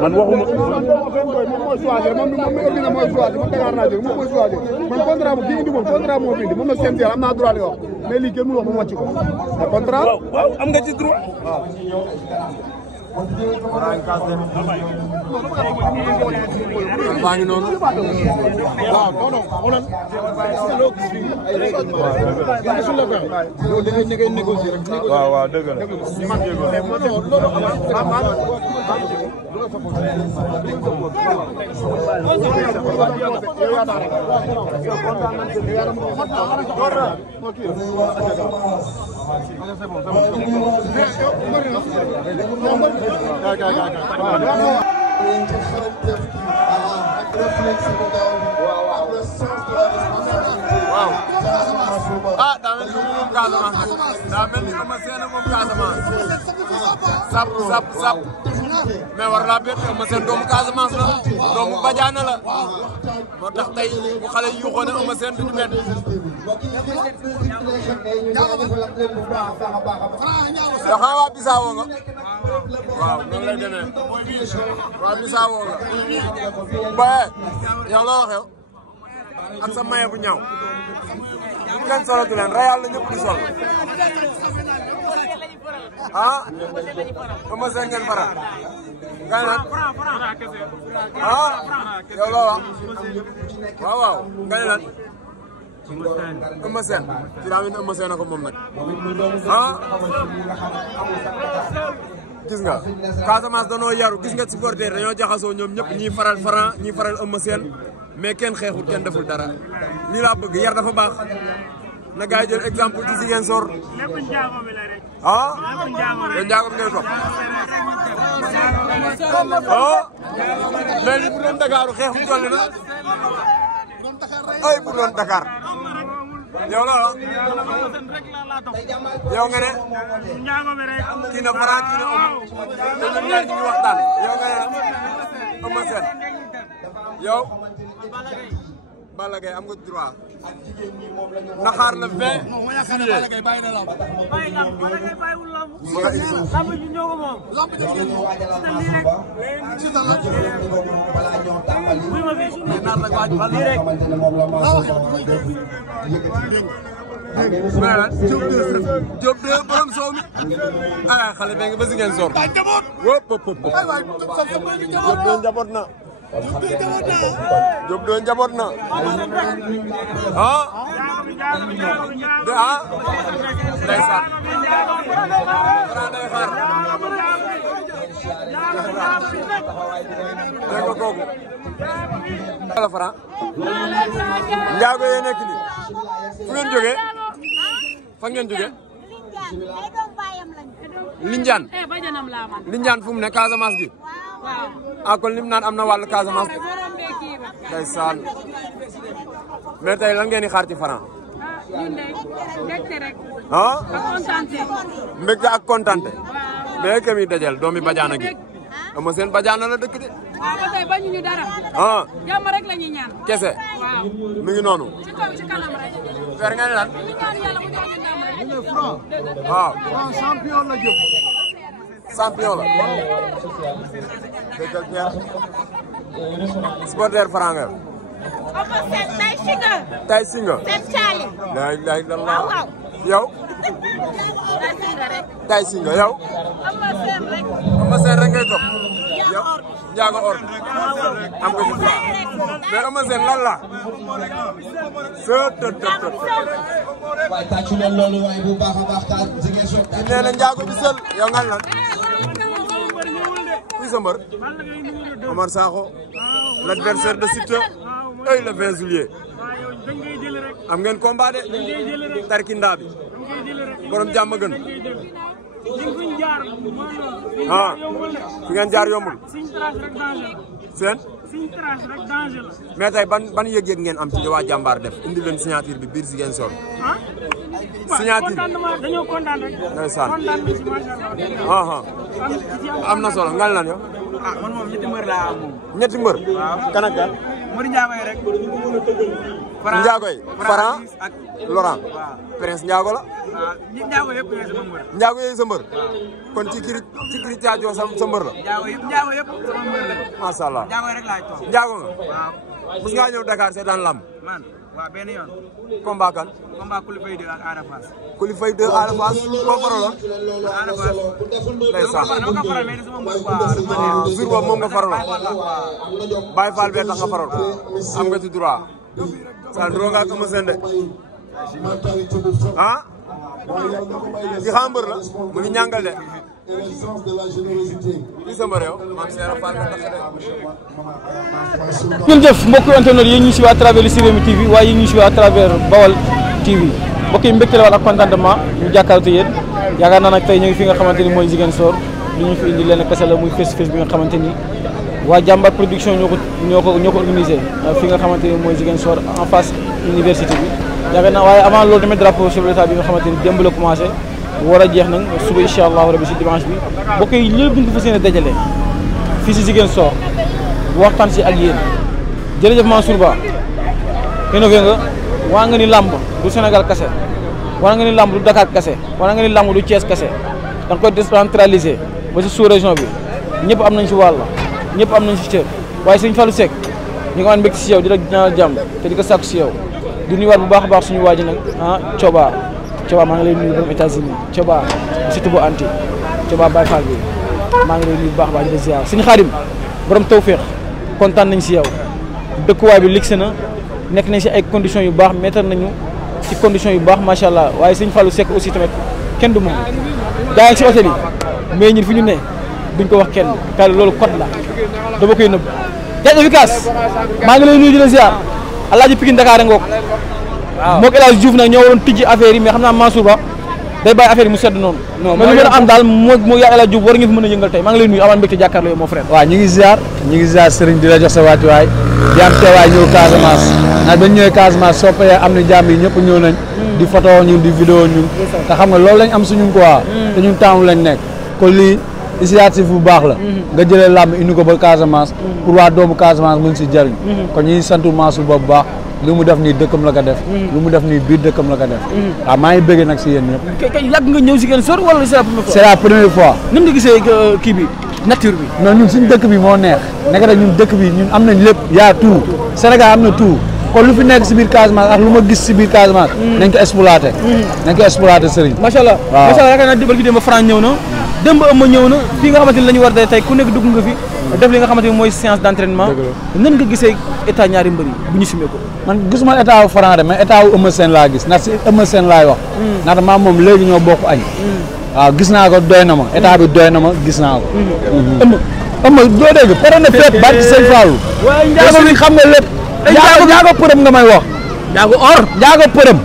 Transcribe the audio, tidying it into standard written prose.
man waxuma. moom mooy choisir moom mi indi mooy choisir man Dakar laa jógee moom mooy choisir man contrat bu kii indi moom contrat moo fi indi moom la CNG am naa droit di wax mais lii kenn mënu wax ma wàcc ko te contrat. waaw am nga ci droit. baa ngi noonu. waaw non non xoolal. waaw waaw dëgg la. ah daa mel ni moom Casamance daa mel ni Eumeu Sène moom Casamance sap mais war laa bett Eumeu Sène doomu Casamance la doomu Badiane la moo tax tey bu xale yi yuuxoon ne Eumeu Sène duñu bett yoo xam waa Bissau nga waaw noonu lay demee waa Bissau nga boye yow loo wax yow ak sa maye bu ñaaw kenn solatu leen Real la ñëpp di sol ah Eumeu Sène ngeen faral nga naan ah yow loo wax waaw waaw nga ne lan Eumeu Sène ci daa mel ni Eumeu Sène ko moom nag ah gis nga Casamance danoo yaru gis nga supporter dañoo jaxasoo ñoom ñëpp ñii faral Franc ñii faral Eumeu Sène mais kenn xeexul kenn deful dara lii laa bëgg yar dafa baax na gars yi jël exemple ci Ziguinchor ah te njaago bi ngay topp ah mais bu doon Dakaru xeex bu toll na ay bu doon Dakar yow la yow nga ne kii na Franc kii na Eumeu te ñoom ñaar ñu ngi waxtaan yow nga ne Eumeu Sène yow Balla Gaye am nga droit naxaar la 20 juillet Diop de borom soow mi ah xale bee nga ba si ngeen sor wop Diop de njaboot na Diop de njaboot na ah de ah ndeysaan Franc day xaar dégg nga kooku wala Franc njaago yee nekk ni fu ngeen jógee fa ngeen jógee Lindiane Lindiane fu mu ne Casamance gi ah kon lim naan am na wàllu Casamance ndeysaan mais tey lan ngeen di xaar ci Franc ah mbégte ak kontante mais kemi dajel doomi Badiane gi Eumeu Sène Badiane la dëkk de ah jàmm rek la ñuy ñaan kese mi ngi noonu ci kaw ci kanam rek fer nga ne lan Franc waaw Franc champion la jëm champion la dëggal Pierre supporter Franc nga Eumeu Sène tay singa tay singa Sène Thiali la ilaha illallah waaw yow tay singa rek tay singa yow Eumeu Sène rek ngay topp yow njaago or am nga ci droit mais Eumeu Sène lan la waaye tàccu leen loolu waaye bu baax a baax taal Ziguinchor nee na njaago bi sel yow ngan lan kuy sa mbër Omar Sakho l'adversaire de Siteu ay le 20 juillet am ngeen combat de tarkinda bi borom jàmm gën ah fi ngeen jaar yombul seen mais tey ban yëg-yëg ngeen am ci waa jàmbaar def indi leen signature bi biir Ziguinchor signature dañoo kontaan rek ndeysaan kontaan na ci macha Allah am na solo ngal lan yow ah man moom ñetti mbër laa am moom. ñetti mbër kan ak kan mbëri Ndiago yi rek. Ndiago yi Franc ak Laurent. Prince Ndiago la. waaw ñi Ndiago yëpp ñooy sama mbër. Ndiago yooyu sa mbër. kon ci kiri caajoo sa mbër la. Ndiago yëpp sama mbër la. macha allah Ndiago yi rek laay toog. Ndiago nga. waaw. mos ngaa ñëw Dakar seetaan lamb. man waaw benn yoon. combat kan. combat Koulibaly 2 ak Ada Fass. Koulibaly 2 Ada Fass koo faraloon. Ada Fass. ndeysaan. dama ko faral mais ni sama mbër quoi. jour boobu moom nga faraloon. Baye Fall bee tax nga faral. am nga ci droit. Sall duroo nga ak Eumeu Sène de. ah. ki xam mbër la mu ngi ñàngal de. li sa mbër yow. maam Seera Fall nga tax de. jërëjëf mbokki internet yi ñu suivre à travers le Rewmi TV waaye yi ñu suivre à travers Bawal TV mbokk yi mbégte la wala ak contentement ñu jàkkaarloo yéen yaakaar naa nag tey ñu ngi fi nga xamante ni mooy Ziguinchor li ñu fi indi leen kese la muy face to face bi nga xamante ni waa Jàmbaar production ñoo ko organisé fi nga xamante ni mooy Ziguinchor en face université bi yaakaar naa waaye avant loolu tamit drapeau chef de l'État bi nga xamante ni démb la commencé war a jeex nag suba incha allah rabi si dimanche bi mbokk yi lépp duñ ko fas yéene dajale fii si Ziguinchor waxtaan si ak yéen jërëjëf Mansour Ba innové nga waa nga ni làmb du Sénégal kese waa nga ni làmb du Dakar kese waa nga ni làmb du Thiès kese da nga koy décentraliser ba si sous région bi ñëpp am nañ si wàll ñëpp am nañ si cër waaye sëñ Fallou Seck ñu nga am mbégte si yow di la ñaanal jàmm te di ko sàkku si yow di nuyuwaat bu baax a baax suñu waa ji nag Coba maa ngi lay nuyu borom États-Unis Coba surtout bu anti Coba Baye Fall bi maa ngi lay nuyu bu baax a baax di la ziar suñu Xaadim borom tawféex kontaan nañ si yow dëkkuwaay bi ligse na nekk nañ si ay conditions yu baax mettre nañu ci conditions yu baax macha allah waaye sëñ Fallou Seck aussi tamit kenn du moom gaa yi si hôtel yi mais ñun fi ñu ne duñ ko wax kenn kay loolu code la dama koy nëbb jaaj efficace maa ngi lay nuyu di la ziar Alaaji Pikine Dakar ngoog waaw moog El Hadj Diouf nag ñoo waroon tijji affaire yi mais xam naa Mansour Ba day bàyyi affaire yi mu sedd noonu. non mais lu mën a am daal moo yaa El Hadj Diouf war nga fi mën a yëngal tey maa ngi lay nuyu amaan mbégte jàkkaarloo yow mon frère. waaw ñu ngi ziar Serigne di la jox sa wàccuwaay di am teewaay ñëw Casamance ndax bañ ñëwee Casamance soppee am na jàmm yi ñëpp ñëw nañ di photo ñun di vidéo ñun te xam nga loolu lañ am suñu quoi te ñun taamu lañ nekk kon lii initiative bu baax la nga jëlee làmb indi ko ba Casamance pour waa doomu Casamance mën si jariñ kon ñu ngi sant Mansour Ba bu baax lu mu def nii dëkkam la ko def lu mu def nii biir dëkkam la ko def waaw maa ngi bëggee nag si yéen ñëpp kay yàgg nga ñëw Ziguinchor wala c'est la première fois c'est la première fois nan nga gisee kii bi nature bi non ñun suñu dëkk bi moo neex nekk rek ñun dëkk bi ñun am nañ lépp yaa tout Sénégal am na tout kon lu fi nekk si biir Casamance ak lu ma gis si biir Casamance nañ ko exploité Serigne macha allah macha allah yaakaar naa débal gi démb Franc ñëw na démb ëmma ñëw na fii nga xamante ni la ñu war a tey ku nekk dugg nga fi def li nga xamante ni mooy séance d'entraînement nan nga gisee état ñaari mbër yi bu ñu simee ko man gisuma état wu Franc de mais état wu Eumeu Sène laa gis ndax si Eumeu Sène laay wax ndax maam moom léegi ñoo bokk añ waaw gis naa ko doy na ma état bi doy na ma gis naa ko ëmma doo dégg pare na fépp barki Sëñ Fallou waaye njaago bi xam nga lépp njaago përëm nga may wax njaago or njaago përëm